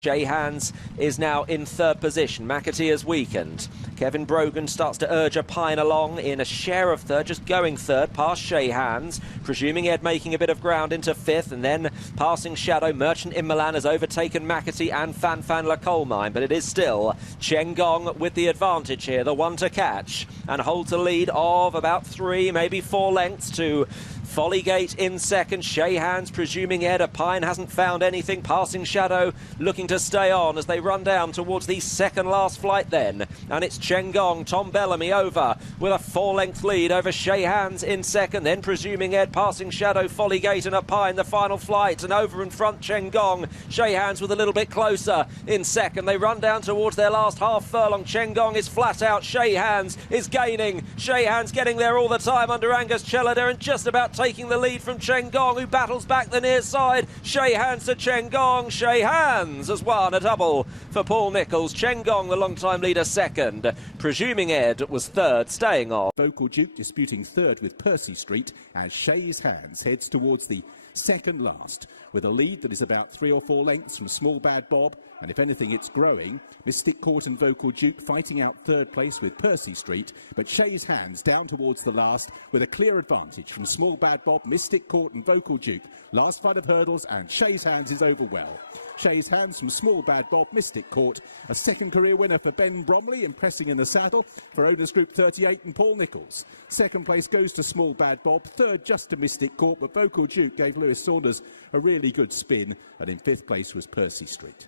Chez Hans is now in third position. McAtee has weakened. Kevin Brogan starts to urge a Pine along in a share of third, just going third past Chez Hans. Presuming Ed making a bit of ground into fifth, and then passing Shadow. Merchant in Milan has overtaken McAtee and Fan La Coal Mine, but it is still Chen Gong with the advantage here, the one to catch, and holds a lead of about 3, maybe 4 lengths to Follygate in second. Chez Hans presuming Ed. A Pine hasn't found anything. Passing Shadow looking to stay on as they run down towards the second last flight then. And it's Chen Gong, Tom Bellamy over with a 4-length lead over Chez Hans in second. Then presuming Ed, passing Shadow, Follygate and a Pine the final flight. And over in front Chen Gong. Chez Hans with a little bit closer in second. They run down towards their last half furlong. Chen Gong is flat out. Chez Hans is gaining. Chez Hans getting there all the time under Angus and just about taking the lead from Chen Gong, who battles back the near side. Chez Hans to Chen Gong. Chez Hans has won a double for Paul Nichols. Chen Gong, the long-time leader, second. Presuming Ed was third, staying off. Vocal Duke disputing third with Percy Street as Chez Hans heads towards the second last with a lead that is about 3 or 4 lengths from Small Bad Bob, and if anything it's growing. Mystic Court and Vocal Duke fighting out third place with Percy Street, but Chez Hans down towards the last with a clear advantage from Small Bad Bob, Mystic Court and Vocal Duke. Last flight of hurdles and Chez Hans is over well. Chez Hans from Small Bad Bob, Mystic Court. A second career winner for Ben Bromley, impressing in the saddle for Owners Group 38 and Paul Nichols. Second place goes to Small Bad Bob, third just to Mystic Court, but Vocal Duke gave Lewis Saunders a really good spin, and in fifth place was Percy Street.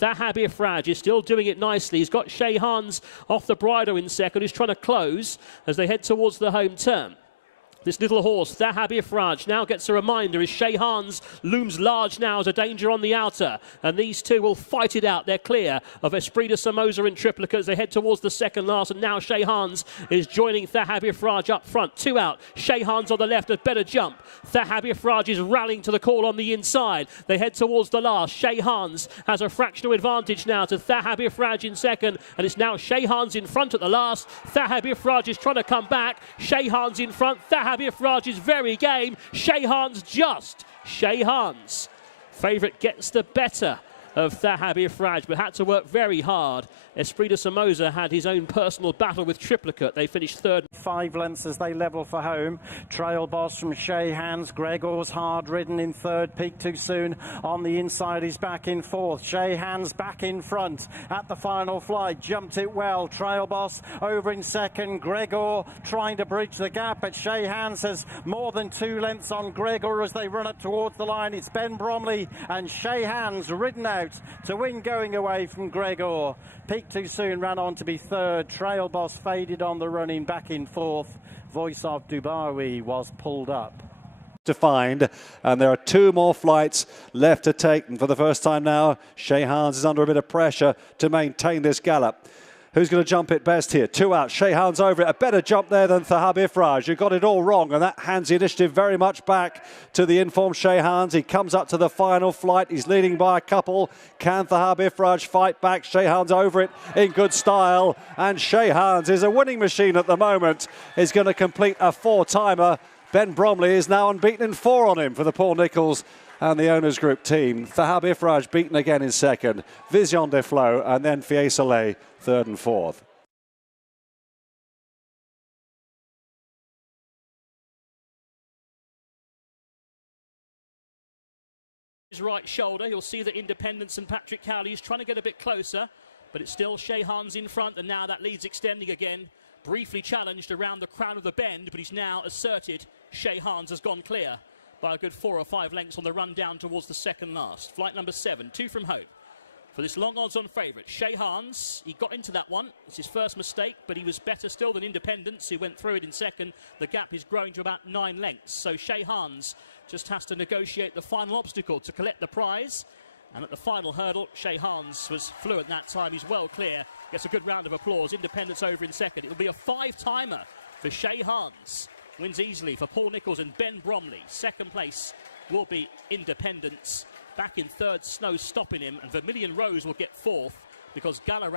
Frage is still doing it nicely. He's got Chez Hans off the bridle in second. He's trying to close as they head towards the home turn. This little horse, Frage, now gets a reminder as Chez Hans looms large now as a danger on the outer. And these two will fight it out. They're clear of Esprit de Samoza in triplicate as they head towards the second last. And now Chez Hans is joining Frage up front. 2 out. Chez Hans on the left, a better jump. Frage is rallying to the call on the inside. They head towards the last. Chez Hans has a fractional advantage now to Frage in second. And it's now Chez Hans in front at the last. Frage is trying to come back. Chez Hans in front. Frage is very game. Chez Hans just. Chez Hans. Favourite gets the better of Frage, but had to work very hard. Esprit de Samoza had his own personal battle with triplicate. They finished third. 5 lengths as they level for home. Trail Boss from Chez Hans. Gregor's hard ridden in third. Peak Too Soon on the inside. He's back in fourth. Chez Hans back in front at the final flight. Jumped it well. Trail Boss over in second. Gregor trying to bridge the gap, but Chez Hans has more than 2 lengths on Gregor as they run up towards the line. It's Ben Bromley and Chez Hans ridden out to win going away from Gregor. Peak Too Soon ran on to be third. Trail Boss faded on the running back in fourth. Voice of Dubawi was pulled up. To find, and there are 2 more flights left to take, and for the first time now Chez Hans is under a bit of pressure to maintain this gallop. Who's going to jump it best here? 2 out. Chez Hans over it. A better jump there than Frage. You got it all wrong, and that hands the initiative very much back to the informed Chez Hans. He comes up to the final flight. He's leading by a couple. Can Frage fight back? Chez Hans over it in good style, and Chez Hans is a winning machine at the moment. Is going to complete a 4-timer. Ben Bromley is now unbeaten in 4 on him for the Paul Nichols and the Owners Group team. Frage beaten again in second. Vision de Flo and then Fier Soleil third and fourth. His right shoulder, you'll see that Independence and Patrick Cowley is trying to get a bit closer, but it's still Chez Hans in front, and now that lead's extending again. Briefly challenged around the crown of the bend, but he's now asserted Chez Hans has gone clear by a good 4 or 5 lengths on the run down towards the second last. Flight number 7, 2 from Hope. For this long odds-on favourite, Chez Hans, he got into that one. It's his first mistake, but he was better still than Independence, who went through it in second. The gap is growing to about 9 lengths. So Chez Hans just has to negotiate the final obstacle to collect the prize. And at the final hurdle, Chez Hans was fluent that time. He's well clear. Gets a good round of applause. Independence over in second. It'll be a 5-timer for Chez Hans. Wins easily for Paul Nichols and Ben Bromley. Second place will be Independence. Back in third, Snow stopping him, and Vermilion Rose will get 4th because Gala